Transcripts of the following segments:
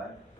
하겠습니다.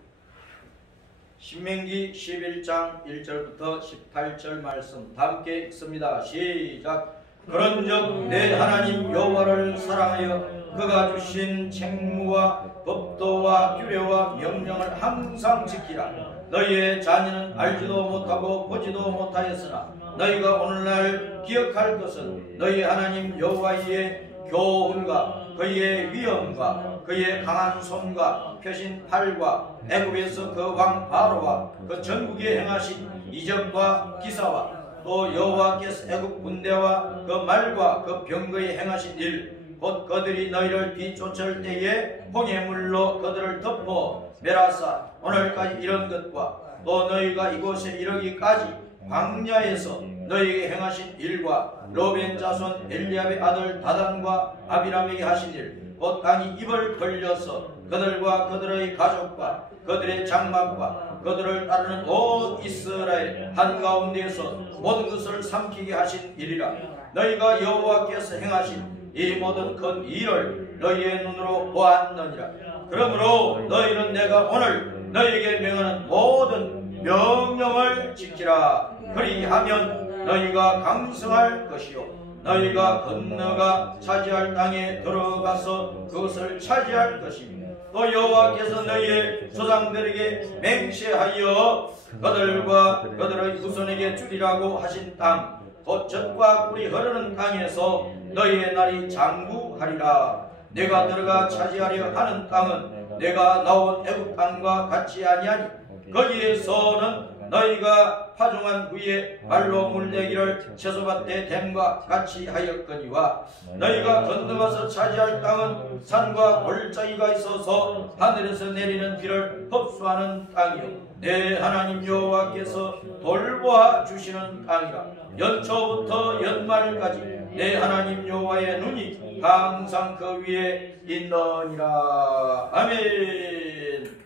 신명기 11장 1절부터 18절 말씀 다 함께 읽습니다. 시작. 그런즉 내 하나님 여호와를 사랑하여 그가 주신 책무와 법도와 규례와 명령을 항상 지키라. 너희의 자녀는 알지도 못하고 보지도 못하였으나 너희가 오늘날 기억할 것은 너희 하나님 여호와의 교훈과 그의 위엄과 그의 강한 손과 펴신 팔과 애굽에서 그 왕 바로와 그 전국에 행하신 이적과 기사와 또 여호와께서 애굽 군대와 그 말과 그 병거에 행하신 일 곧 그들이 너희를 뒤쫓을 때에 홍해물로 그들을 덮어 메라사 오늘까지 이런 것과 또 너희가 이곳에 이르기까지 광야에서 너희에게 행하신 일과 로벤 자손 엘리압의 아들 다단과 아비람에게 하신 일 곧 강이 입을 벌려서 그들과 그들의 가족과 그들의 장막과 그들을 따르는 온 이스라엘 한가운데에서 모든 것을 삼키게 하신 일이라. 너희가 여호와께서 행하신 이 모든 큰 일을 너희의 눈으로 보았느니라. 그러므로 너희는 내가 오늘 너희에게 명하는 모든 명령을 지키라. 그리하면 너희가 강성할 것이요 너희가 건너가 차지할 땅에 들어가서 그것을 차지할 것이며 또 여호와께서 너희의 조상들에게 맹세하여 그들과 그들의 후손에게 주리라고 하신 땅 곧 젖과 꿀이 흐르는 땅에서 너희의 날이 장구하리라. 내가 들어가 차지하려 하는 땅은 내가 나온 애굽 땅과 같이 아니하니 거기에서는 너희가 파종한 후에 발로 물대기를 채소밭에 댐과 같이 하였거니와 너희가 건너가서 차지할 땅은 산과 골짜기가 있어서 하늘에서 내리는 비를 흡수하는 땅이요 내 하나님 여호와께서 돌보아 주시는 땅이라. 연초부터 연말까지 내 하나님 여호와의 눈이 항상 그 위에 있느니라. 아멘.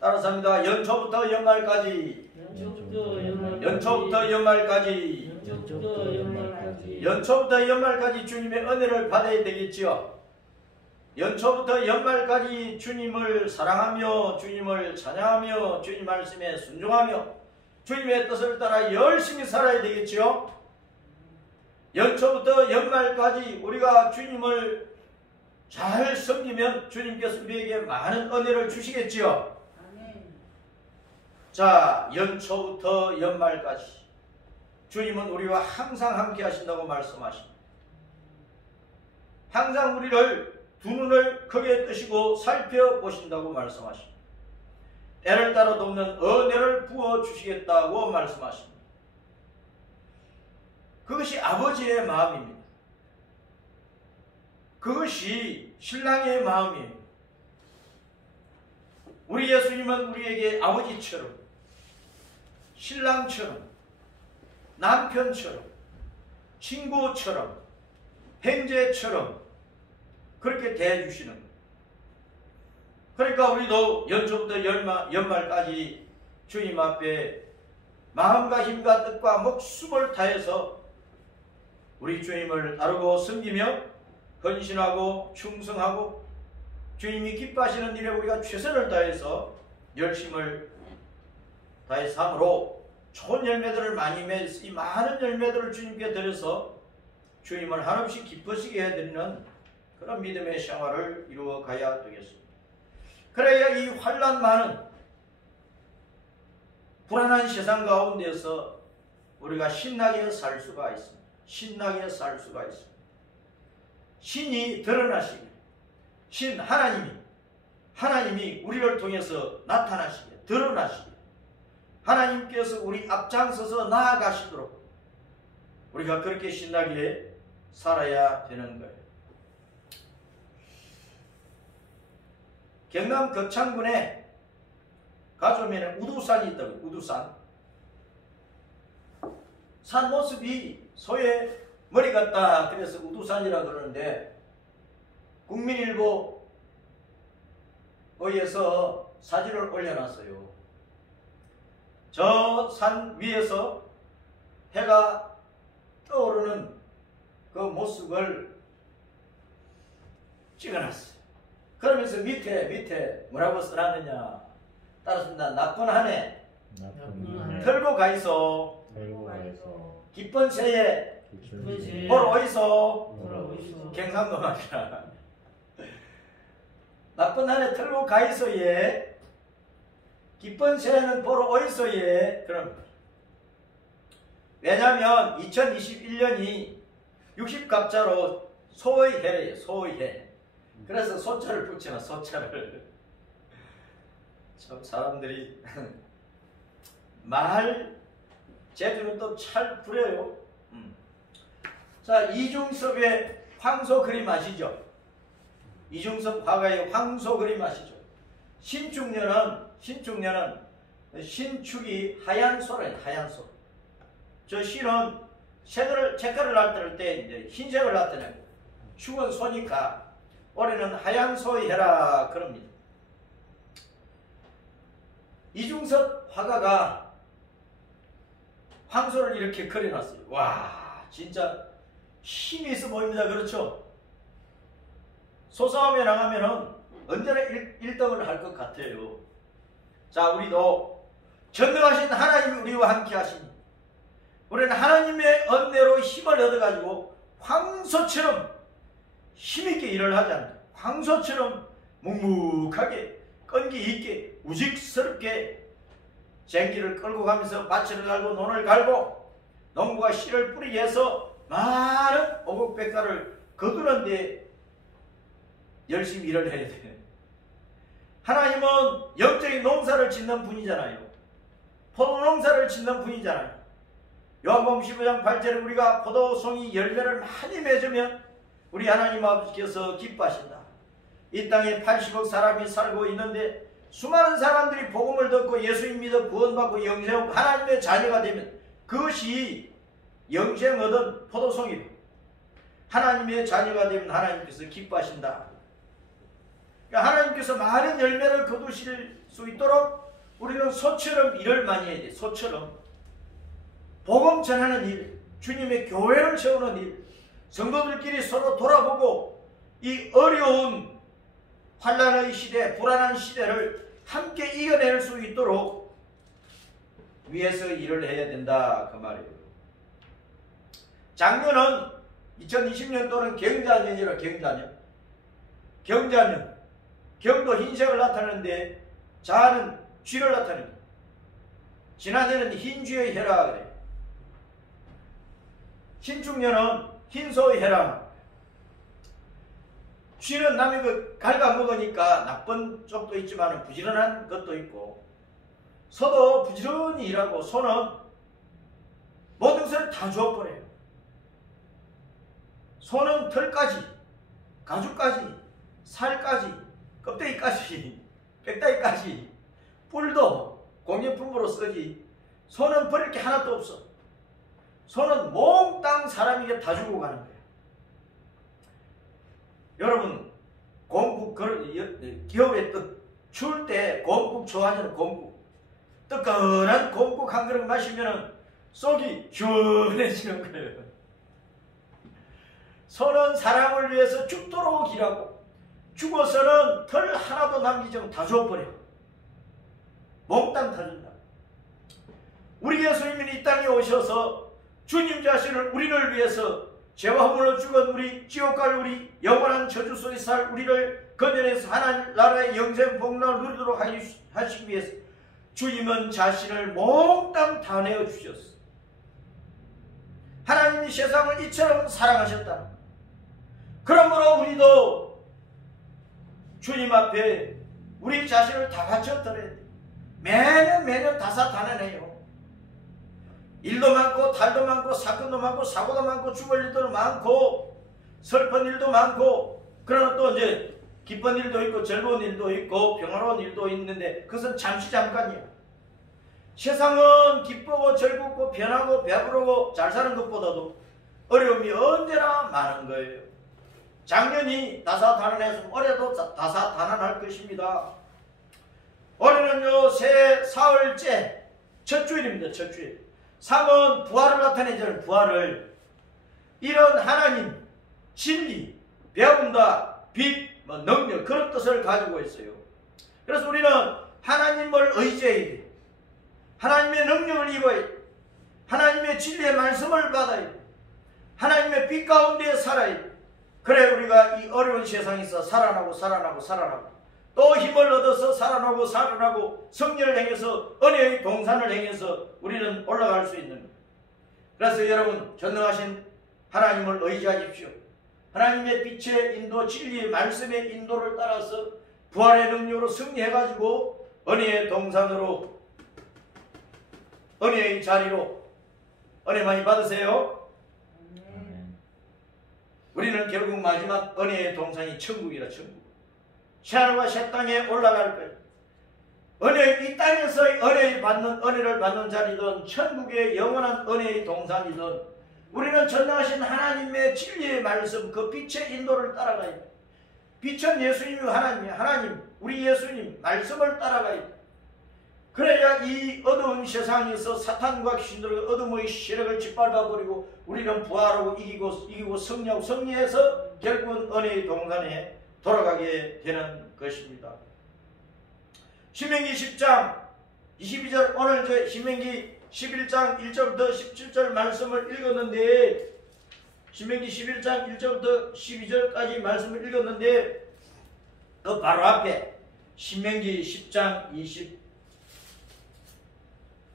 따라서 합니다. 연초부터 연말까지 연초부터 연말까지 연초부터 연말까지 주님의 은혜를 받아야 되겠지요. 연초부터 연말까지 주님을 사랑하며 주님을 찬양하며 주님 말씀에 순종하며 주님의 뜻을 따라 열심히 살아야 되겠지요. 연초부터 연말까지 우리가 주님을 잘 섬기면 주님께서 우리에게 많은 은혜를 주시겠지요. 자, 연초부터 연말까지 주님은 우리와 항상 함께 하신다고 말씀하십니다. 항상 우리를 두 눈을 크게 뜨시고 살펴보신다고 말씀하십니다. 때를 따라 돕는 은혜를 부어주시겠다고 말씀하십니다. 그것이 아버지의 마음입니다. 그것이 신랑의 마음이에요. 우리 예수님은 우리에게 아버지처럼 신랑처럼 남편처럼 친구처럼 형제처럼 그렇게 대해주시는 거예요. 그러니까 우리도 연초부터 연말까지 주님 앞에 마음과 힘과 뜻과 목숨을 다해서 우리 주님을 따르고 섬기며 헌신하고 충성하고 주님이 기뻐하시는 일에 우리가 최선을 다해서 열심을 다해서 함으로 좋은 열매들을 많이 맺어 이 많은 열매들을 주님께 드려서 주님을 한없이 기쁘시게 해드리는 그런 믿음의 생활을 이루어 가야 되겠습니다. 그래야 이 환난 많은 불안한 세상 가운데서 우리가 신나게 살 수가 있습니다. 신나게 살 수가 있습니다. 신이 드러나시게 신 하나님이 우리를 통해서 나타나시게 드러나시게 하나님께서 우리 앞장서서 나아가시도록 우리가 그렇게 신나게 살아야 되는 거예요. 경남 거창군에 가보면 우두산이 있다고요. 우두산. 산 모습이 소의 머리 같다 그래서 우두산이라고 그러는데 국민일보에서 사진을 올려놨어요. 저 산 위에서 해가 떠오르는 그 모습을 찍어놨어요. 그러면서 밑에 뭐라고 써놨느냐. 따라서 나쁜 한 해 털고 가이소. 기쁜 새에 볼 어이소. 경상도 말이야. 나쁜 한 해 털고 가이소에 기쁜 새에는 볼 어이소에. 그럼 왜냐하면 2021년이 60갑자로 소의 해래요. 소의 해. 그래서 소자를 붙여놔. 소자를. 참 사람들이 말 재주는 또 잘 부려요. 자, 이중섭의 황소 그림 아시죠? 이중섭 화가의 황소 그림 아시죠? 신축년은 신축이 하얀 소래요. 하얀 소. 저 신은 색깔을 나타낼 때 이제 흰색을 나타내고, 축은 소니까 올해는 하얀 소의 해라 그럽니다. 이중섭 화가가 황소를 이렇게 그려놨어요. 와, 진짜 힘이 있어 보입니다. 그렇죠? 소싸움에 나가면은 언제나 1등을 할 것 같아요. 자, 우리도 전능하신 하나님이 우리와 함께 하시니 우리는 하나님의 은혜로 힘을 얻어가지고 황소처럼 힘있게 일을 하자는, 황소처럼 묵묵하게 끈기 있게 우직스럽게 쟁기를 끌고 가면서 밭을 갈고 논을 갈고 농부가 씨를 뿌리게 해서 많은 오곡백과를 거두는데 열심히 일을 해야 돼요. 하나님은 영적인 농사를 짓는 분이잖아요. 포도농사를 짓는 분이잖아요. 요한복음 15장 8절에 우리가 포도송이 열매를 많이 맺으면 우리 하나님 아버지께서 기뻐하신다. 이 땅에 80억 사람이 살고 있는데 수많은 사람들이 복음을 듣고 예수님 믿어 구원받고 영생 하나님의 자녀가 되면 그것이 영생 얻은 포도송이다. 하나님의 자녀가 되면 하나님께서 기뻐하신다. 그러니까 하나님께서 많은 열매를 거두실 수 있도록 우리는 소처럼 일을 많이 해야 돼. 소처럼 복음 전하는 일, 주님의 교회를 세우는 일, 성도들끼리 서로 돌아보고 이 어려운 환난의 시대, 불안한 시대를 함께 이겨낼 수 있도록 위에서 일을 해야 된다 그 말이에요. 작년은 2020년도는 경자년이라. 경자년. 경도 흰색을 나타내는데 자는 쥐를 나타냅니다. 지난해는 흰쥐의 해라 그래. 신축년은 흰소의 해라. 쥐는 남이 갉아먹으니까 나쁜 쪽도 있지만 부지런한 것도 있고, 소도 부지런히 일하고 소는 모든 것을 다 주워버려요. 소는 털까지, 가죽까지, 살까지, 껍데기까지, 빽다기까지, 뿔도 공예품으로 쓰지. 소는 버릴 게 하나도 없어. 소는 몽땅 사람에게 다 주고 가는 거예요. 여러분, 곰국, 겨울에 추울 때 곰국 좋아하잖아요. 곰국. 뜨끈한 곰국 한 그릇 마시면 속이 시원해지는 거예요. 소는 사람을 위해서 죽도록 일하고, 죽어서는 털 하나도 남기지 않고 다 줘버려. 몽땅 다 준다. 우리 예수님이 이 땅에 오셔서 주님 자신을 우리를 위해서 죄와 허물로 죽은 우리, 지옥 갈 우리, 영원한 저주 속에 살 우리를 건져내서 하나님 나라의 영생 복락을 누리도록 하시기 위해서 주님은 자신을 몽땅 다 내어주셨어. 하나님이 세상을 이처럼 사랑하셨다. 그러므로 우리도 주님 앞에 우리 자신을 다 바쳐드려야 돼. 매년 다사다난해요. 일도 많고 달도 많고 사건도 많고 사고도 많고 죽을 일도 많고 슬픈 일도 많고, 그러나 또 이제 기쁜 일도 있고 즐거운 일도 있고 평화로운 일도 있는데 그것은 잠깐이에요. 세상은 기쁘고 즐겁고 편하고 배부르고 잘 사는 것보다도 어려움이 언제나 많은 거예요. 작년이 다사다난해서 올해도 다사다난할 것입니다. 올해는요 새 사흘째 첫 주일입니다. 첫 주일. 3은 부활을 나타내잖아요. 부활을. 이런 하나님, 진리, 배운다, 빛, 능력, 그런 뜻을 가지고 있어요. 그래서 우리는 하나님을 의지해야 돼. 하나님의 능력을 입어야 돼. 하나님의 진리의 말씀을 받아야 돼. 하나님의 빛 가운데 살아야 돼. 그래 우리가 이 어려운 세상에서 살아나고 또 힘을 얻어서 살아나고 성령을 행해서 은혜의 동산을 행해서 우리는 올라갈 수 있는 거예요. 그래서 여러분 전능하신 하나님을 의지하십시오. 하나님의 빛의 인도, 진리의 말씀의 인도를 따라서 부활의 능력으로 승리해가지고 은혜의 동산으로, 은혜의 자리로 은혜 많이 받으세요. 우리는 결국 마지막 은혜의 동산이 천국이라. 천국. 새하늘과 새 땅에 올라갈 거예요. 은혜, 이 땅에서 은혜를 받는 자리든 천국의 영원한 은혜의 동산이든 우리는 전능하신 하나님의 진리의 말씀, 그 빛의 인도를 따라가야 돼. 빛은 예수님이 하나님, 우리 예수님 말씀을 따라가야 돼. 그래야 이 어두운 세상에서 사탄과 귀신들의 어둠의 세력을 짓밟아버리고 우리는 부활하고 이기고 승리해서 결국은 은혜의 동산에 돌아가게 되는 것입니다. 신명기 10장 22절, 오늘 저 신명기 11장 1절부터 17절 말씀을 읽었는데, 신명기 11장 1절부터 12절까지 말씀을 읽었는데 그 바로 앞에 신명기 10장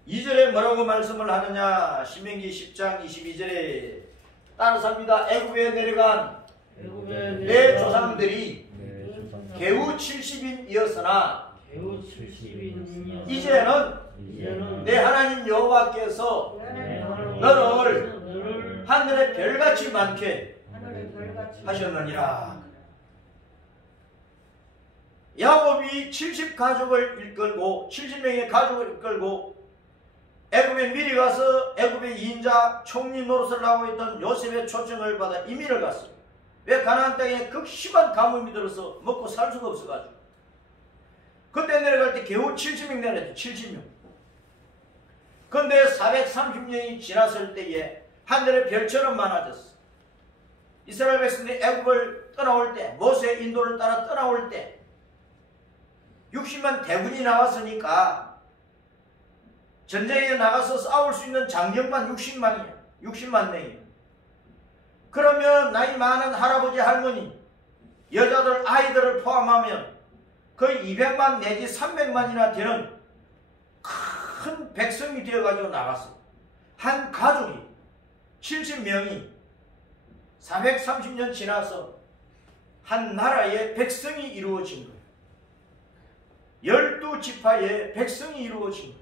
22절에 뭐라고 말씀을 하느냐. 신명기 10장 22절에 따라서 합니다. 애굽에 내려간 내 조상들이 개우 70인이었으나 이제는 내 하나님 여호와께서 너를 하늘의 별같이 많게 하셨느니라. 야곱이 70명의 가족을 이끌고 애굽에 미리 가서 애굽의 인자 총리 노릇을 하고 있던 요셉의 초청을 받아 이민을 갔어요. 왜? 가나안 땅에 극심한 가뭄이 들어서 먹고 살 수가 없어가지고. 그때 내려갈 때 겨우 70명 내려갔죠. 70명. 그런데 430년이 지났을 때에 하늘의 별처럼 많아졌어. 이스라엘 백성들이 애굽을 떠나올 때, 모세의 인도를 따라 떠나올 때 60만 대군이 나왔으니까 전쟁에 나가서 싸울 수 있는 장병만 60만 명이에요. 그러면 나이 많은 할아버지 할머니, 여자들 아이들을 포함하면 거의 200만 내지 300만이나 되는 큰 백성이 되어가지고 나갔어요. 한 가족이 70명이 430년 지나서 한 나라의 백성이 이루어진 거예요. 12지파의 백성이 이루어진 거예요.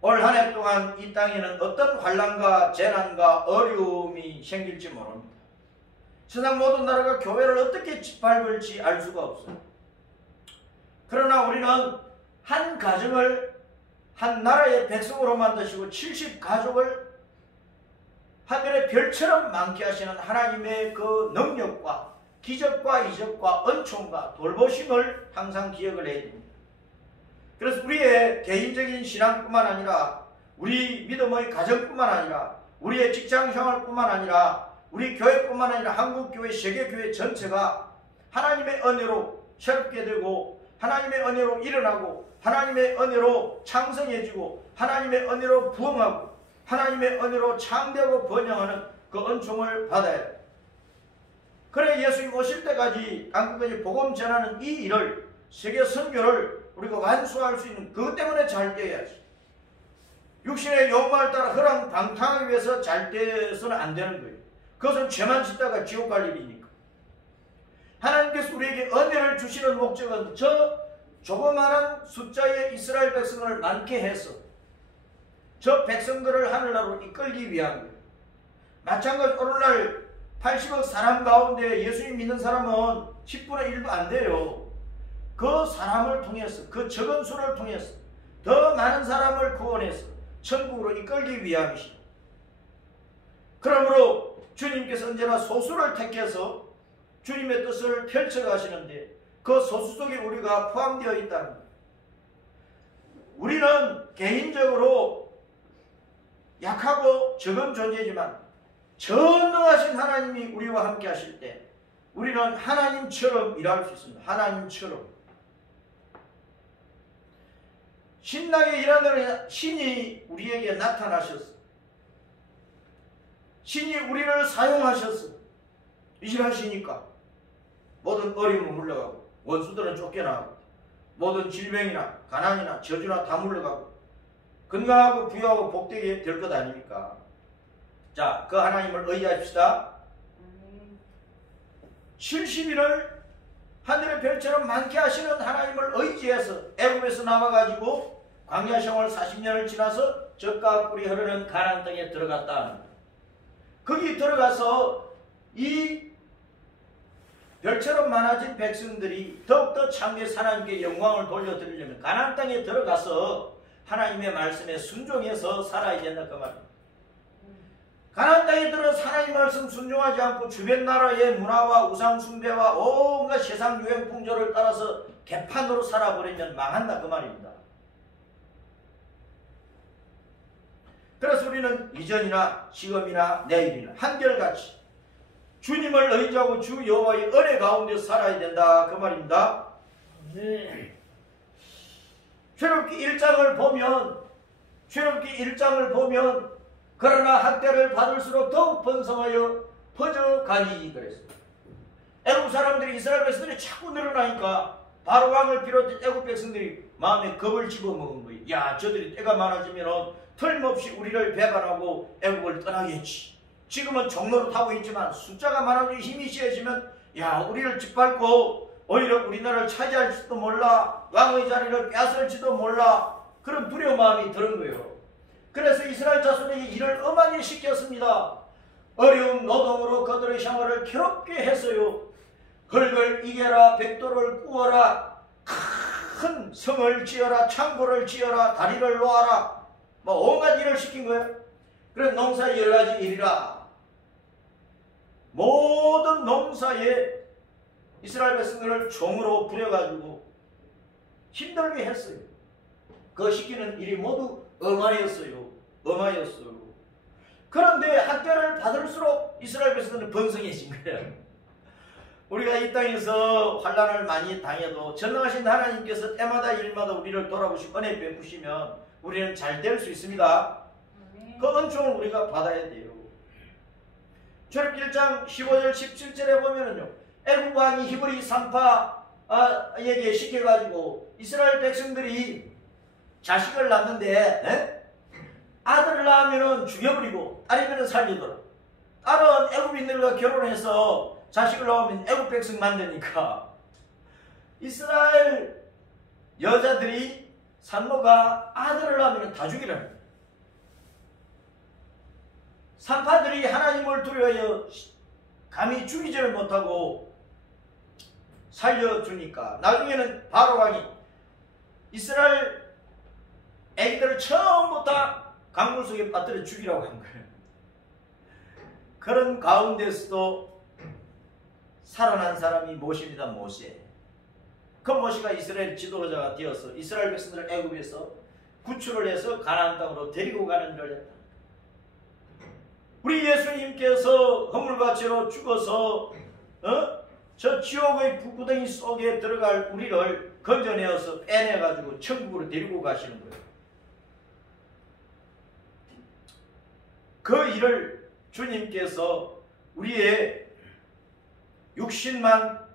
올 한 해 동안 이 땅에는 어떤 환난과 재난과 어려움이 생길지 모릅니다. 세상 모든 나라가 교회를 어떻게 짓밟을지 알 수가 없어요. 그러나 우리는 한 가정을 한 나라의 백성으로 만드시고 70가족을 하늘의 별처럼 많게 하시는 하나님의 그 능력과 기적과 이적과 은총과 돌보심을 항상 기억을 해야 됩니다. 그래서 우리의 개인적인 신앙뿐만 아니라 우리 믿음의 가정뿐만 아니라 우리의 직장생활뿐만 아니라 우리 교회뿐만 아니라 한국교회, 세계교회 전체가 하나님의 은혜로 새롭게 되고 하나님의 은혜로 일어나고 하나님의 은혜로 창성해지고 하나님의 은혜로 부흥하고 하나님의 은혜로 창대하고 번영하는 그 은총을 받아야 해요. 그래 예수님 오실 때까지 한국까지 복음 전하는 이 일을, 세계 선교를 우리가 완수할 수 있는, 그것 때문에 잘 되어야지. 육신의 욕망을 따라 허랑방탕하기 위해서 잘 되어서는 안 되는 거예요. 그것은 죄만 짓다가 지옥 갈 일이니까. 하나님께서 우리에게 은혜를 주시는 목적은 저 조그마한 숫자의 이스라엘 백성을 많게 해서 저 백성들을 하늘나라로 이끌기 위한 거예요. 마찬가지로 오늘날 80억 사람 가운데 예수님 믿는 사람은 10분의 1도 안 돼요. 그 사람을 통해서, 그 적은 수를 통해서 더 많은 사람을 구원해서 천국으로 이끌기 위함이시죠. 그러므로 주님께서 언제나 소수를 택해서 주님의 뜻을 펼쳐가시는데 그 소수 속에 우리가 포함되어 있다는 거예요. 우리는 개인적으로 약하고 적은 존재지만 전능하신 하나님이 우리와 함께 하실 때 우리는 하나님처럼 일할 수 있습니다. 하나님처럼. 신나게 일하는 신이 우리에게 나타나셨어. 신이 우리를 사용하셨어. 일하시니까 모든 어려움은 물러가고 원수들은 쫓겨나고 모든 질병이나 가난이나 저주나 다 물러가고 건강하고 부유하고 복되게 될 것 아닙니까? 자, 그 하나님을 의지합시다. 70일을 하늘의 별처럼 많게 하시는 하나님을 의지해서 애굽에서 나와가지고 광야 생활 40년을 지나서 젖과 꿀이 흐르는 가나안 땅에 들어갔다 하는 거예요. 거기 들어가서 이 별처럼 많아진 백성들이 더욱더 참되서 하나님께 영광을 돌려드리려면 가나안 땅에 들어가서 하나님의 말씀에 순종해서 살아야 된다 그 말입니다. 가나안 땅에 들어서 하나님 말씀 순종하지 않고 주변 나라의 문화와 우상 숭배와 온갖 세상 유행 풍조를 따라서 개판으로 살아버리면 망한다 그 말입니다. 그래서 우리는 이전이나 지금이나 내일이나 한결같이 주님을 의지하고 주 여호와의 은혜 가운데 살아야 된다 그 말입니다. 출애굽기 1장을 보면 그러나 학대를 받을수록 더욱 번성하여 퍼져가니 그랬습니다. 애굽 사람들이 이스라엘 백성들이 자꾸 늘어나니까 바로 왕을 비롯해 애굽 백성들이 마음에 겁을 집어먹은 거예요. 야, 저들이 때가 많아지면 틀림없이 우리를 배반하고 애굽을 떠나겠지. 지금은 종로로 타고 있지만 숫자가 많아지고 힘이 세지면 야, 우리를 짓밟고 오히려 우리나라를 차지할지도 몰라. 왕의 자리를 빼앗을지도 몰라. 그런 두려운 마음이 드는 거예요. 그래서 이스라엘 자손에게 일을 엄하게 시켰습니다. 어려운 노동으로 그들의 생활을 괴롭게 했어요. 흙을 이겨라, 백도를 꾸어라, 큰 성을 지어라, 창고를 지어라, 다리를 놓아라, 뭐 온갖 일을 시킨 거예요. 그래서 농사의 여러 가지 일이라. 모든 농사에 이스라엘 백성들을 종으로 부려가지고 힘들게 했어요. 그 시키는 일이 모두 엄하였어요. 그런데 학대를 받을수록 이스라엘 백성들은 번성해진 거예요. 우리가 이 땅에서 환난을 많이 당해도 전능하신 하나님께서 때마다 일마다 우리를 돌아보시고 은혜 베푸시면 우리는 잘 될 수 있습니다. 그 은총을 우리가 받아야 돼요. 출애굽기 1장 15절 17절에 보면은요, 애굽 왕이 히브리 산파에게 시켜가지고 이스라엘 백성들이 자식을 낳는데 아들을 낳으면 죽여버리고 딸이면 살리더라. 딸은 애굽인들과 결혼해서 자식을 낳으면 애굽 백성 만드니까 이스라엘 여자들이 산모가 아들을 낳으면 다 죽이라는 거예요. 산파들이 하나님을 두려워하여 감히 죽이지를 못하고 살려주니까 나중에는 바로 왕이 이스라엘 애기들을 처음부터 강물 속에 빠뜨려 죽이라고 한 거예요. 그런 가운데서도 살아난 사람이 모세입니다. 모세. 그 모세가 이스라엘 지도자가 되어서 이스라엘 백성들을 애굽에서 구출을 해서 가나안 땅으로 데리고 가는 일을 했다. 우리 예수님께서 허물과 죄로 죽어서 저 지옥의 불구덩이 속에 들어갈 우리를 건져내어서 빼내가지고 천국으로 데리고 가시는 거예요. 그 일을 주님께서 우리의 육신만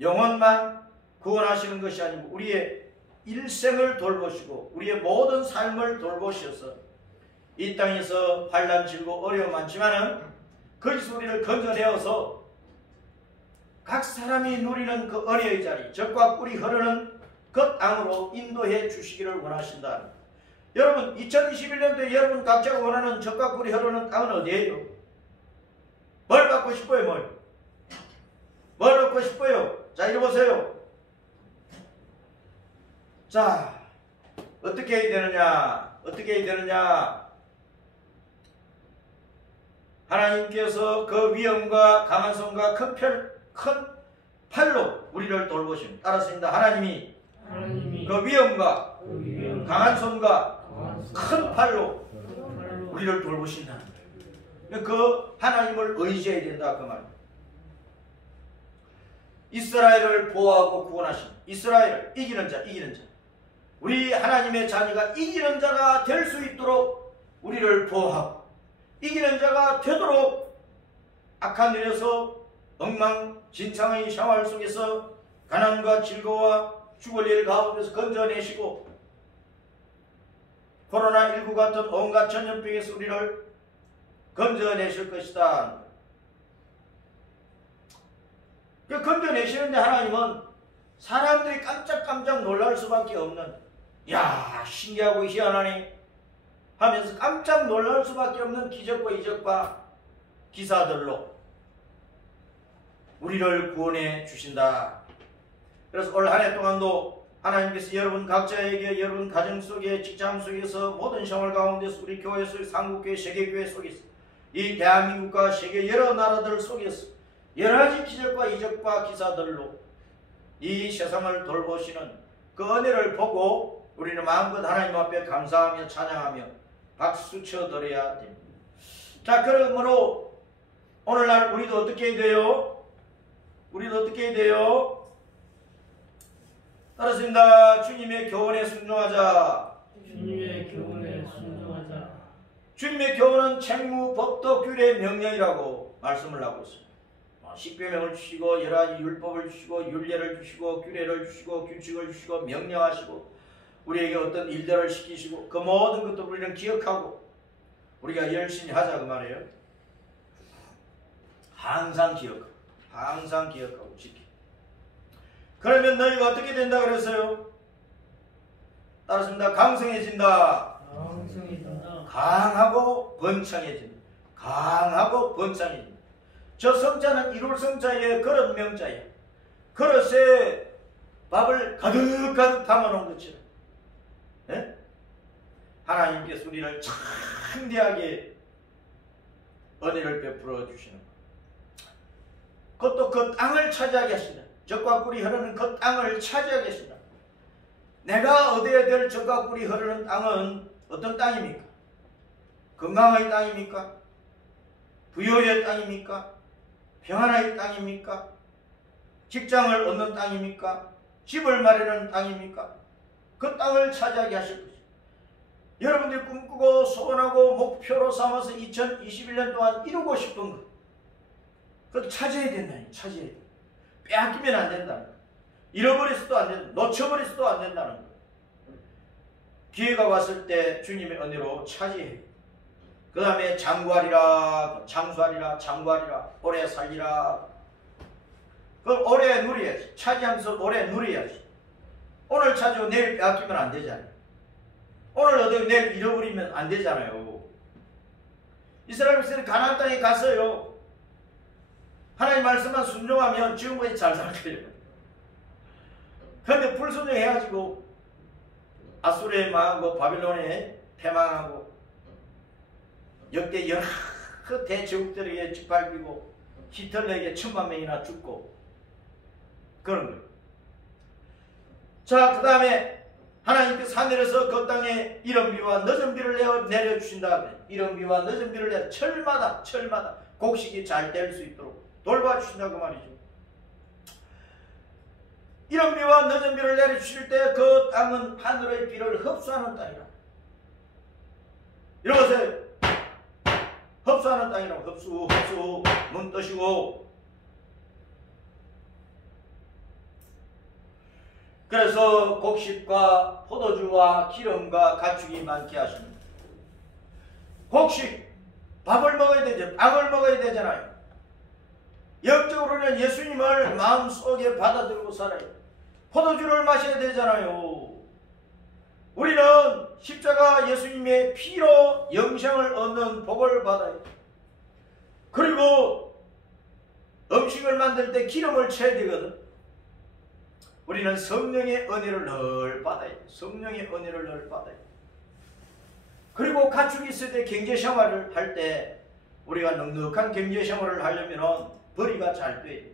영혼만 구원하시는 것이 아니고 우리의 일생을 돌보시고 우리의 모든 삶을 돌보셔서 이 땅에서 환난 질고 어려움 많지만은 거기서 우리를 건져내어서 각 사람이 누리는 그 은혜의 자리, 젖과 꿀이 흐르는 그 땅으로 인도해 주시기를 원하신다. 여러분 2021년도에 여러분 각자가 원하는 젖과 꿀이 흐르는 땅은 어디예요? 뭘 갖고 싶어요? 뭘 갖고 싶어요? 자, 이리 보세요. 자, 어떻게 해야 되느냐? 하나님께서 그 위엄과 강한 손과 큰 팔로 우리를 돌보십니다. 따라서입니다. 하나님이 그 위엄과 강한 손과 큰 팔로 우리를 돌보신다. 그 하나님을 의지해야 된다 그 말입니다. 이스라엘을 보호하고 구원하신 이스라엘을 이기는 자, 이기는 자. 우리 하나님의 자녀가 이기는 자가 될 수 있도록 우리를 보호하고 이기는 자가 되도록 악한 일에서 엉망진창의 샤왈 속에서 가난과 질거와 죽을 일 가운데서 건져내시고 코로나19 같은 온갖 전염병에서 우리를 건져내실 것이다. 그 건져내시는데 하나님은 사람들이 깜짝깜짝 놀랄 수밖에 없는, 야, 신기하고 희한하니 하면서 깜짝 놀랄 수밖에 없는 기적과 이적과 기사들로 우리를 구원해 주신다. 그래서 올 한 해 동안도 하나님께서 여러분 각자에게 여러분 가정 속에, 직장 속에서, 모든 생활 가운데서, 우리 교회 속에, 한국교회, 세계교회 속에서, 이 대한민국과 세계 여러 나라들 속에서 여러 가지 기적과 이적과 기사들로 이 세상을 돌보시는 그 은혜를 보고 우리는 마음껏 하나님 앞에 감사하며 찬양하며 박수 쳐드려야 됩니다. 자, 그러므로 오늘날 우리도 어떻게 해야 돼요? 우리도 어떻게 해야 돼요? 따르습니다. 주님의 교훈에 순종하자. 주님의 교훈에 순종하자. 주님의 교훈은 책무, 법도, 규례, 명령이라고 말씀을 하고 있습니다. 십계명을 주시고 여러 가지 율법을 주시고 율례를 주시고 규례를 주시고 규칙을 주시고 명령하시고 우리에게 어떤 일들을 시키시고 그 모든 것도 우리는 기억하고 우리가 열심히 하자 그 말이에요. 항상 기억하고 지키. 그러면 너희가 어떻게 된다 그랬어요? 따르습니다. 강성해진다. 강하고 번창해진다. 강하고 번창해진다. 저 성자는 이룰 성자의 그릇 명자예요. 그릇에 밥을 가득가득 담아놓은 것처럼, 네? 하나님께서 우리를 창대하게 은혜를 베풀어 주시는 것. 그것도 그 땅을 차지하게 하신다. 젖과 꿀이 흐르는 그 땅을 차지하게 하신다. 내가 얻어야 될 젖과 꿀이 흐르는 땅은 어떤 땅입니까? 건강의 땅입니까? 부여의 땅입니까? 평안의 땅입니까? 직장을 얻는 땅입니까? 집을 마련하는 땅입니까? 그 땅을 차지하게 하실 것입니다. 여러분들이 꿈꾸고 소원하고 목표로 삼아서 2021년 동안 이루고 싶은 것, 그것도 찾아야 된다니. 찾아야 된다. 빼앗기면 안 된다는 것. 잃어버려서도 안 된다. 놓쳐버려서도 안 된다는 것. 기회가 왔을 때 주님의 은혜로 차지해. 그 다음에 장구하리라, 장수하리라, 장구하리라, 오래 살리라. 그걸 오래 누려야지. 차지하면서 오래 누려야지. 오늘 차지고 내일 빼앗기면 안 되잖아요. 오늘 얻어 내일 잃어버리면 안 되잖아요. 이스라엘 백성이 가나안 땅에 갔어요. 하나님 말씀만 순종하면 지금까지 잘 살 거예요. 그런데 불순종해가지고 아수르에 망하고 바빌론에 패망하고 역대 여러 대제국들에게 짓밟히고 히틀러에게 1000만 명이나 죽고 그런 거예요. 자, 그 다음에 하나님께서 하늘에서 그 땅에 이른 비와 늦은 비를 내려주신다. 이른 비와 늦은 비를 내려 철마다 곡식이 잘 될 수 있도록 돌봐주신다고 말이죠. 이른 비와 늦은 비를 내려주실 때 그 땅은 하늘의 비를 흡수하는 땅이라. 이러세요. 흡수하는 땅이라고. 흡수 눈 뜨시고. 그래서 곡식과 포도주와 기름과 가축이 많게 하십니다. 곡식, 밥을 먹어야 되죠. 빵을 먹어야 되잖아요. 영적으로는 예수님을 마음속에 받아들이고 살아요. 포도주를 마셔야 되잖아요. 우리는 십자가 예수님의 피로 영생을 얻는 복을 받아요. 그리고 음식을 만들 때 기름을 쳐야 되거든. 우리는 성령의 은혜를 늘 받아요. 성령의 은혜를 늘 받아요. 그리고 가축이 있을 때 경제생활을 할 때 우리가 넉넉한 경제생활을 하려면 벌이가 잘 돼야 돼요.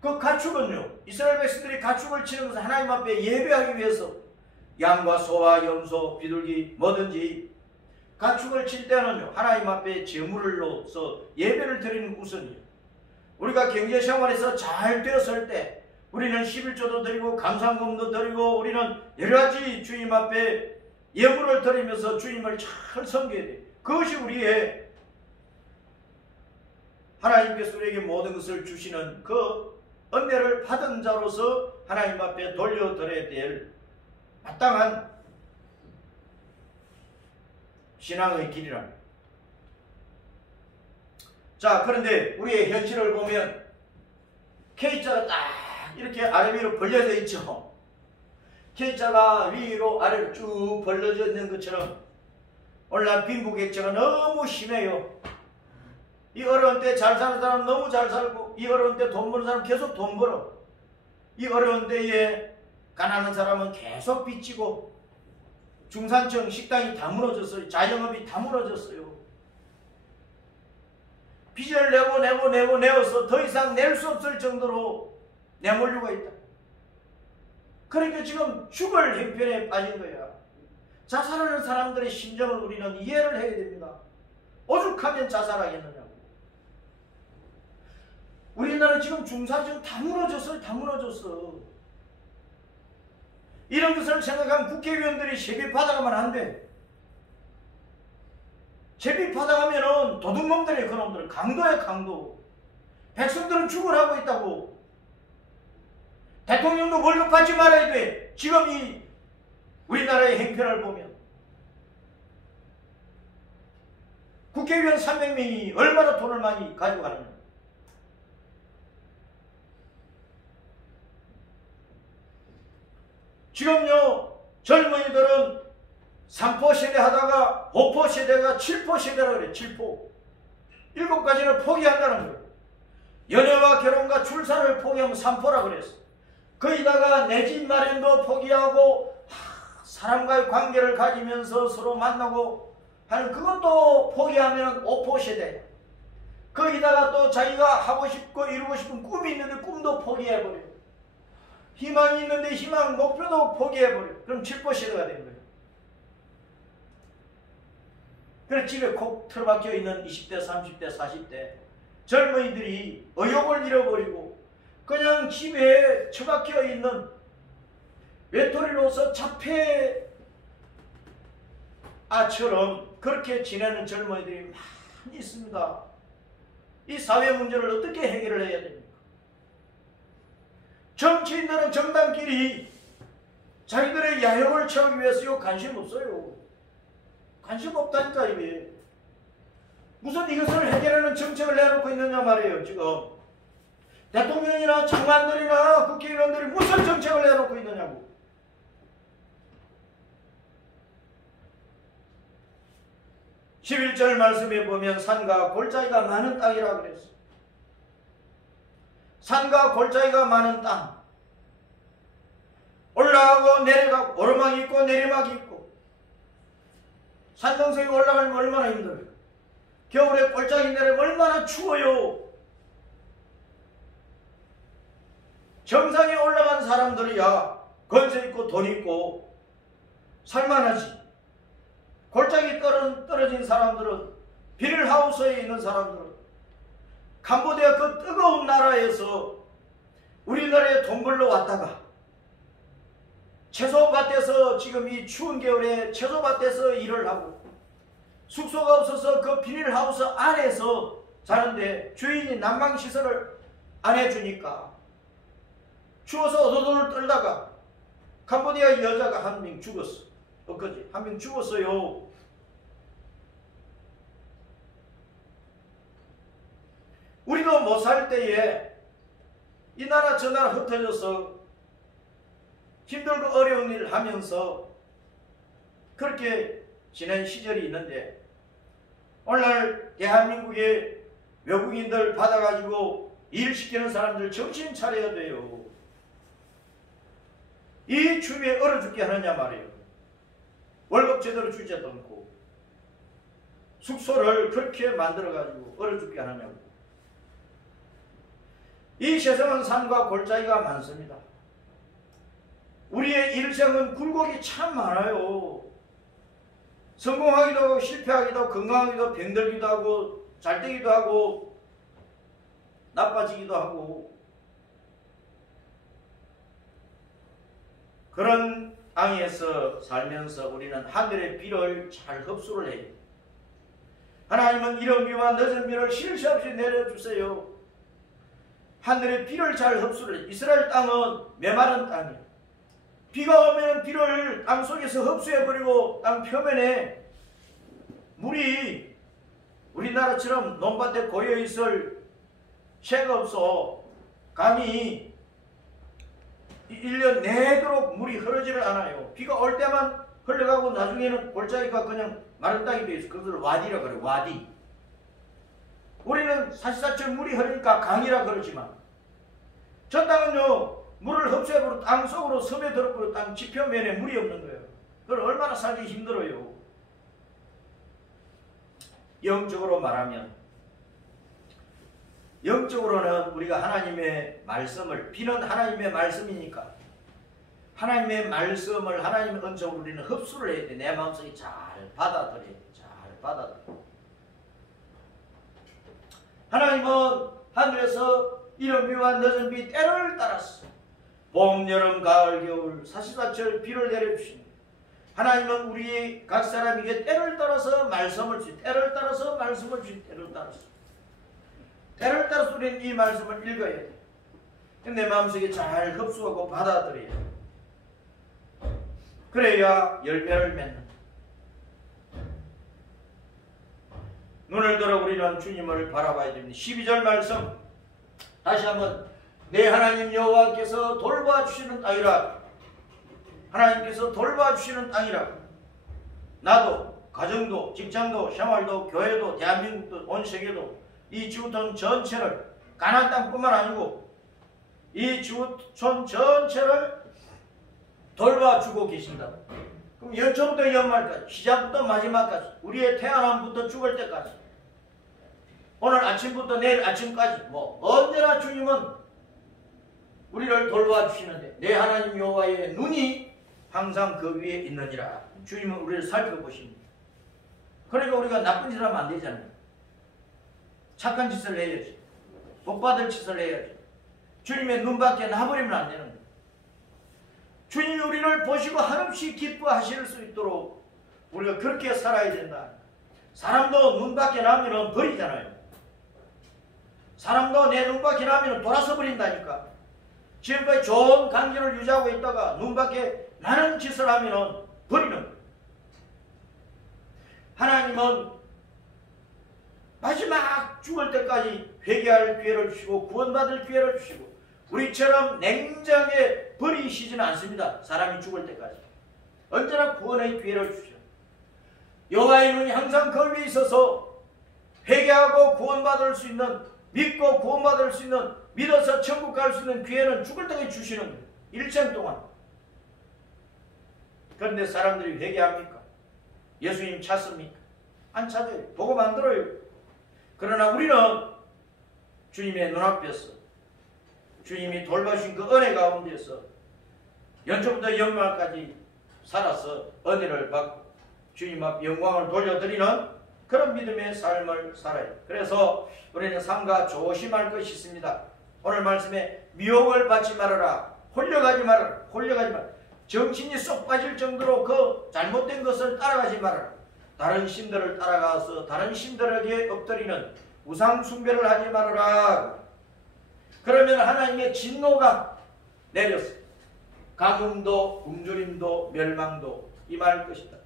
그 가축은요, 이스라엘 백성들이 가축을 치는 것은 하나님 앞에 예배하기 위해서 양과 소와 염소, 비둘기 뭐든지 가축을 칠 때는요 하나님 앞에 제물로서 예배를 드리는 우선이에요. 우리가 경제생활에서 잘 되었을 때 우리는 11조도 드리고 감사금도 드리고 우리는 여러가지 주님 앞에 예물을 드리면서 주님을 잘 섬겨야 돼. 그것이 우리의 하나님께서 우리에게 모든 것을 주시는 그 은혜를 받은 자로서 하나님 앞에 돌려드려야 될 마땅한 신앙의 길이랍니다. 자, 그런데 우리의 현실을 보면 K자가 딱 이렇게 아래 위로 벌려져 있죠. K자가 위로 아래로 쭉 벌려져 있는 것처럼 오늘날 빈부격차가 너무 심해요. 이 어려운 때 잘 사는 사람 너무 잘 살고, 이 어려운 때 돈 버는 사람 계속 돈 벌어. 이 어려운 때에 가난한 사람은 계속 빚지고, 중산층 식당이 다 무너졌어요. 자영업이 다 무너졌어요. 빚을 내어서 더 이상 낼 수 없을 정도로 내몰류가 있다. 그러니까 지금 죽을 형편에 빠진 거야. 자살하는 사람들의 심정을 우리는 이해를 해야 됩니다. 오죽하면 자살하겠느냐고. 우리나라 지금 중산층 다 무너졌어요. 다 무너졌어. 이런 것을 생각하면 국회의원들이 세비 받아가면 안 돼. 세비 받아가면은 도둑놈들이에요. 그놈들은 강도야, 강도. 백성들은 죽어나고 있다고. 대통령도 월급 받지 말아야 돼. 지금 이 우리나라의 행편을 보면 국회의원 300명이 얼마나 돈을 많이 가져가느냐. 지금요 젊은이들은 3포 세대 하다가 5포 세대가 7포 세대라고 그래. 7포. 7가지를 포기한다는 거예요. 연애와 결혼과 출산을 포기하면 3포라고 그랬어. 거기다가 내 집 마련도 포기하고 사람과의 관계를 가지면서 서로 만나고 하는 그것도 포기하면 5포 세대. 거기다가 또 자기가 하고 싶고 이루고 싶은 꿈이 있는데 꿈도 포기해버려요. 희망이 있는데 희망, 목표도 포기해버려요. 그럼 7포 세대가 된 거예요. 그래서 집에 콕 틀어박혀 있는 20대, 30대, 40대 젊은이들이 의욕을 잃어버리고 그냥 집에 처박혀 있는 외톨이로서 자폐아처럼 그렇게 지내는 젊은이들이 많이 있습니다. 이 사회 문제를 어떻게 해결을 해야 됩니까? 정치인들은 정당끼리 자기들의 야욕을 채우기 위해서 관심 없어요. 관심 없다니까. 이게 무슨 이것을 해결하는 정책을 내놓고 있느냐 말이에요. 지금 대통령이나 장관들이나 국회의원들이 무슨 정책을 내놓고 있느냐고. (11절) 말씀에 보면 산과 골짜기가 많은 땅이라고 그랬어. 산과 골짜기가 많은 땅, 올라가고 내려가고 오르막이 있고 내리막이 있고, 산등성이 올라가면 얼마나 힘들어요. 겨울에 골짜기 내리면 얼마나 추워요. 정상에 올라간 사람들이야 건설 있고 돈 있고 살만하지. 골짜기 떨어진 사람들은, 비닐하우스에 있는 사람들은, 캄보디아 그 뜨거운 나라에서 우리나라에 돈 벌러 왔다가 채소밭에서 지금 이 추운 겨울에 채소밭에서 일을 하고 숙소가 없어서 그 비닐하우스 안에서 자는데 주인이 난방시설을 안 해주니까 추워서 어도도를 떨다가 캄보디아 여자가 한 명 죽었어. 엊그제 한 명 죽었어요. 우리도 못 살 때에 이 나라 저 나라 흩어져서 힘들고 어려운 일을 하면서 그렇게 지낸 시절이 있는데, 오늘날 대한민국의 외국인들 받아가지고 일시키는 사람들 정신 차려야 돼요. 이 주위에 얼어 죽게 하느냐 말이에요. 월급 제대로 주지도 않고 숙소를 그렇게 만들어가지고 얼어 죽게 하느냐고. 이 세상은 산과 골짜기가 많습니다. 우리의 일생은 굴곡이 참 많아요. 성공하기도 하고 실패하기도 하고 건강하기도 하고 병들기도 하고 잘되기도 하고 나빠지기도 하고 그런 땅에서 살면서 우리는 하늘의 비를 잘 흡수를 해요. 하나님은 이런 비와 늦은 비를 쉴 새 없이 내려주세요. 하늘의 비를 잘 흡수를 해요. 이스라엘 땅은 메마른 땅이에요. 비가 오면 비를 땅 속에서 흡수해버리고 땅 표면에 물이 우리나라처럼 논밭에 고여있을 새가 없어 감히 1년 내도록 물이 흐르지를 않아요. 비가 올 때만 흘러가고 나중에는 골짜기가 그냥 마른 땅이 되어 있어. 그것을 와디라 그래요. 와디. 우리는 사시사철 물이 흐르니까 강이라 그러지만 저 땅은요 물을 흡수해버려 땅 속으로 스며들어버려 땅 지표면에 물이 없는 거예요. 그걸 얼마나 살기 힘들어요. 영적으로 말하면 영적으로는 우리가 하나님의 말씀을 비는 하나님의 말씀이니까 하나님의 말씀을 하나님의 은총을 우리는 흡수를 해야 돼. 내 마음속에 잘 받아들여야 돼. 잘 받아들여. 하나님은 하늘에서 이른 비와 늦은 비 때를 따라서 봄, 여름, 가을, 겨울 사시사철 비를 내려주십니다. 하나님은 우리 각 사람에게 때를 따라서 말씀을 주시 때를 따라서 말씀을 주시 때를 따라서 우리는 이 말씀을 읽어야 돼. 내 마음속에 잘 흡수하고 받아들여야 돼. 그래야 열매를 맺는다. 눈을 들어 우리는 주님을 바라봐야 됩니다. 12절 말씀 다시 한번 내 하나님 여호와께서 돌봐주시는 땅이라. 하나님께서 돌봐주시는 땅이라. 나도 가정도 직장도 생활도 교회도 대한민국도 온 세계도 이 지구촌 전체를 가나안 땅뿐만 아니고 이 지구촌 전체를 돌봐주고 계신다. 그럼 연초부터 연말까지 시작부터 마지막까지 우리의 태어남부터 죽을 때까지 오늘 아침부터 내일 아침까지 언제나 주님은 우리를 돌봐주시는데 내 하나님 여호와의 눈이 항상 그 위에 있느니라. 주님은 우리를 살펴보십니다. 그러니까 우리가 나쁜 짓을 하면 안 되잖아요. 착한 짓을 해야지. 복받을 짓을 해야지. 주님의 눈밖에 나버리면 안 되는 거예요. 주님이 우리를 보시고 한없이 기뻐하실 수 있도록 우리가 그렇게 살아야 된다. 사람도 눈밖에 나면 버리잖아요. 사람도 내 눈밖에 나면 돌아서 버린다니까. 지금까지 좋은 관계를 유지하고 있다가 눈밖에 나는 짓을 하면 버리는 거예요. 하나님은 마지막 죽을 때까지 회개할 기회를 주시고 구원받을 기회를 주시고 우리처럼 냉정하게 버리시지는 않습니다. 사람이 죽을 때까지. 언제나 구원의 기회를 주시죠. 여호와의 눈이 항상 그 위에 있어서 회개하고 구원받을 수 있는 믿고 구원받을 수 있는 믿어서 천국 갈 수 있는 기회는 죽을 때까지 주시는 거예요. 일생 동안. 그런데 사람들이 회개합니까? 예수님 찾습니까? 안 찾아요. 복음 안 들어요. 그러나 우리는 주님의 눈앞에서 주님이 돌봐주신 그 은혜 가운데서 연초부터 연말까지 살아서 은혜를 받고 주님 앞 영광을 돌려드리는 그런 믿음의 삶을 살아요. 그래서 우리는 삼가 조심할 것이 있습니다. 오늘 말씀에 미혹을 받지 말아라. 홀려가지 말아라. 홀려가지 말아라. 정신이 쏙 빠질 정도로 그 잘못된 것을 따라가지 말아라. 다른 신들을 따라가서 다른 신들에게 엎드리는 우상 숭배를 하지 말아라. 그러면 하나님의 진노가 내렸어. 가뭄도 굶주림도 멸망도 임할 것이다.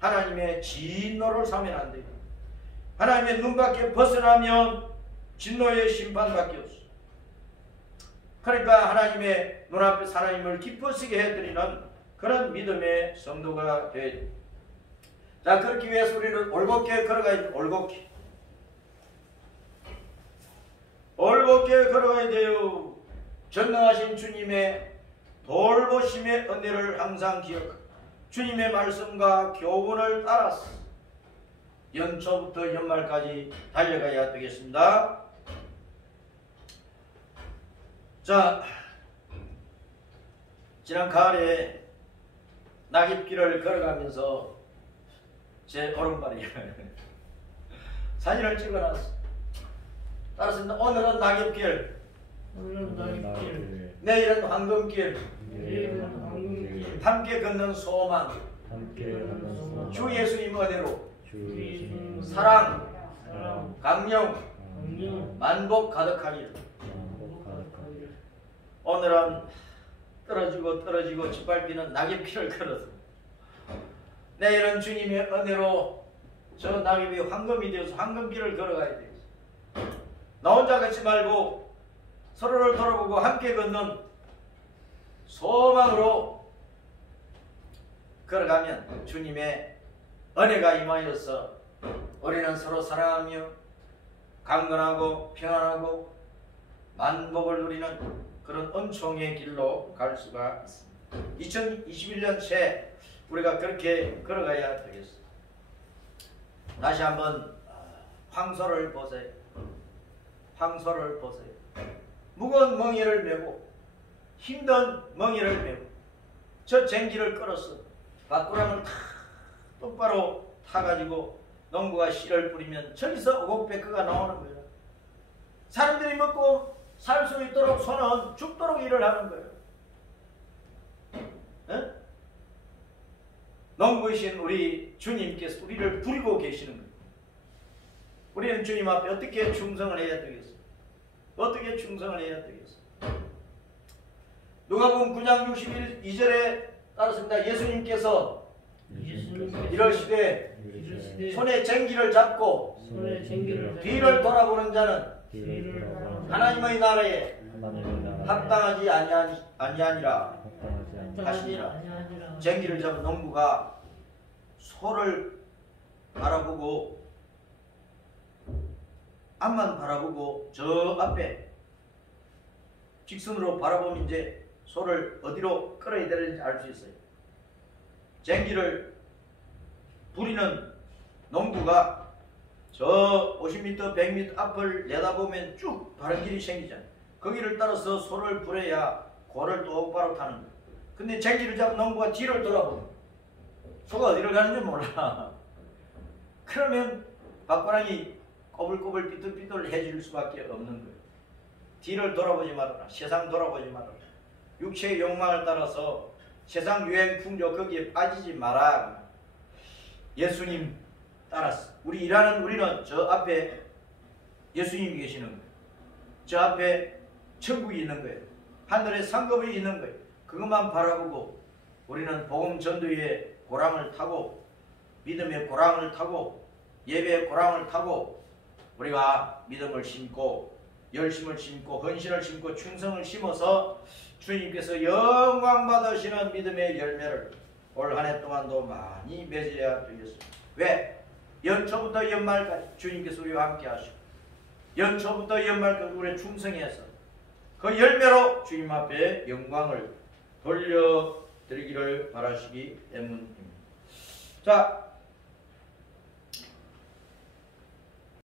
하나님의 진노를 사면 안 돼요. 하나님의 눈밖에 벗어나면 진노의 심판밖에 없어. 그러니까 하나님의 눈앞에서 하나님을 기쁘시게 해드리는 그런 믿음의 성도가 되어야 됩니다. 자, 그렇기 위해서 우리는 올곧게 걸어가야 돼요. 올곧게 걸어가야 돼요. 전능하신 주님의 돌보심의 은혜를 항상 기억하고 주님의 말씀과 교훈을 따라서 연초부터 연말까지 달려가야 되겠습니다. 자, 지난 가을에 낙엽길을 걸어가면서 제 오른발이 사진을 찍어놨어. 따라서 오늘은 낙엽길, 오늘은 낙엽길, 내일은 황금길, 내일은 황금길, 함께 걷는 소망, 함께 걷는 소망, 주 예수님 은혜로 주 예수님 사랑, 사랑, 강령, 강령, 만복 가득하길. 만복 가득하길. 오늘은 떨어지고 짓밟히는 낙엽길을 걸어서 내일은 주님의 은혜로 저 낙엽이 황금이 되어서 황금길을 걸어가야 되겠어. 나 혼자 걷지 말고 서로를 돌아보고 함께 걷는 소망으로 걸어가면 주님의 은혜가 임하여서 우리는 서로 사랑하며 강건하고 평안하고 만복을 누리는 그런 은총의 길로 갈 수가 있습니다. 2021년 새 우리가 그렇게 걸어가야 되겠습니다. 다시 한번 황소를 보세요. 황소를 보세요. 무거운 멍에를 메고 힘든 멍에를 메고 저 쟁기를 끌어서 밭구랑을 다 똑바로 타가지고 농부가 씨를 뿌리면 저기서 오곡백크가 나오는 거예요. 사람들이 먹고 살 수 있도록 손은 죽도록 일을 하는 거예요. 에? 농부이신 우리 주님께서 우리를 부리고 계시는 거예요. 우리는 주님 앞에 어떻게 충성을 해야 되겠어요? 어떻게 충성을 해야 되겠어요? 누가복음 9장 62절에 따르습니다. 예수님께서 이러시되 이르시되 손에 쟁기를 잡고 손에 쟁기를 뒤를 돌아보는 자는 뒤를 돌아보는 하나님의 나라에 하나님의 나라에 합당하지 아니하니라 합당하지 않는 하시니라. 아니하니라. 쟁기를 잡은 농부가 소를 바라보고 앞만 바라보고 저 앞에 직선으로 바라보면 이제 소를 어디로 끌어야 되는지 알 수 있어요. 쟁기를 부리는 농부가 저 50m, 100m 앞을 내다보면 쭉 바른 길이 생기잖아요. 거기를 따라서 소를 부려야 고를 똑바로 타는 거예요. 근데 쟁기를 잡은 농부가 뒤를 돌아보면 소가 어디를 가는지 몰라. 그러면 밭고랑이 꼬불꼬불 삐뚤삐뚤 해줄 수밖에 없는 거예요. 뒤를 돌아보지 말아라. 세상 돌아보지 말아라. 육체의 욕망을 따라서 세상 유행 풍조 거기에 빠지지 마라. 예수님 따라서 우리 일하는 우리는 저 앞에 예수님이 계시는 거예요. 저 앞에 천국이 있는 거예요. 하늘에 상급이 있는 거예요. 그것만 바라보고 우리는 복음 전도의 고랑을 타고 믿음의 고랑을 타고 예배의 고랑을 타고 우리가 믿음을 심고 열심을 심고 헌신을 심고 충성을 심어서 주님께서 영광 받으시는 믿음의 열매를 올 한 해 동안도 많이 맺어야 되겠습니다. 왜? 연초부터 연말까지 주님께서 우리와 함께 하시고 연초부터 연말까지 우리의 충성해서 그 열매로 주님 앞에 영광을 돌려드리기를 바라시기 때문입니다. 자,